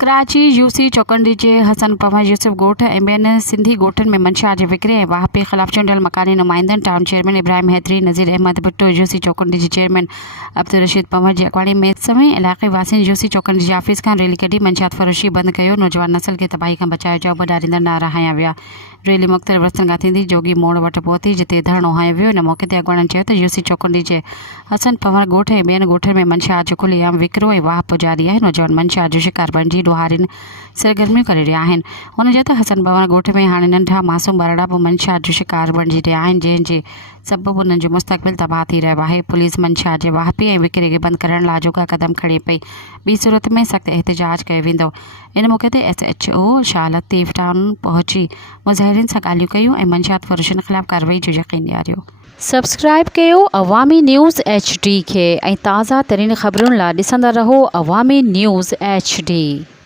कराची यूसी चौकंडी जे हसन पवर यूसुफ ॻोठ ऐं ॿियनि सिंधी ॻोठनि में मंशा जे विकिरे ऐं वाहपे ख़िलाफ़ चूंडियल मकानी नुमाइंदनि टाउन चेयरमैन इब्राहिम हैदरी, नज़ीर अहमद भुट्टो, यूसी चौकंडी जी चेयरमैन अब्दुल रशीद पवर जी अॻवानी में समें इलाइक़े वासियुनि यूसी चौकंडी जे ऑफिस खां रैली कढी मंशियात फ़रोशी बंदि कयो। नौजवान नस्ल खे तबाही खां बचायो जा ॿ नारा हयां विया। रैली मुख़्तलिफ़ रस्तनि खां थींदी जोगी मोड़ वटि पहुती, जिते धरणो हयो वियो। इन मौक़े ते अॻवाननि चयो त यूसी चौकंडी जे हसन पवर ॻोठ ऐं ॿियनि ॻोठनि में मंशियात जो खुलेआम विकिरो ऐं वाहपो जारी आहे। नौजवान मंशियात जो शिकार बणिजी ॾोहारियुनि सरगर्मियूं करे रहिया आहिनि। हुन चयो त हसन पवर ॻोठ में हाणे नंढा मासूम ॿारड़ा बि मंशियात जो शिकार बणिजी रहिया आहिनि, जंहिंजे सबबु उन्हनि जो मुस्तक़बिल तबाह थी रहियो आहे। पुलिस मंशियात जे वाहपे ऐं विकिरे खे बंदि करण लाइ जोगा क़दम खणे पई। ॿी सूरत में सख़्तु एहतिजाज कयो वेंदो। इन मौक़े ते SHO शाह लतीफ़ टाउन पहुची मुज़ाहिरीन सां ॻाल्हियूं कयूं ऐं मंशियात फ़रोशनि ख़िलाफ़ कार्रवाई जो यक़ीन ॾियारियो। सब्सक्राइब कयो अवामी न्यूज़ HD खे ऐं ताज़ा तरीन ख़बरुनि लाइ ॾिसंदा रहो अवामी न्यूज़ HD।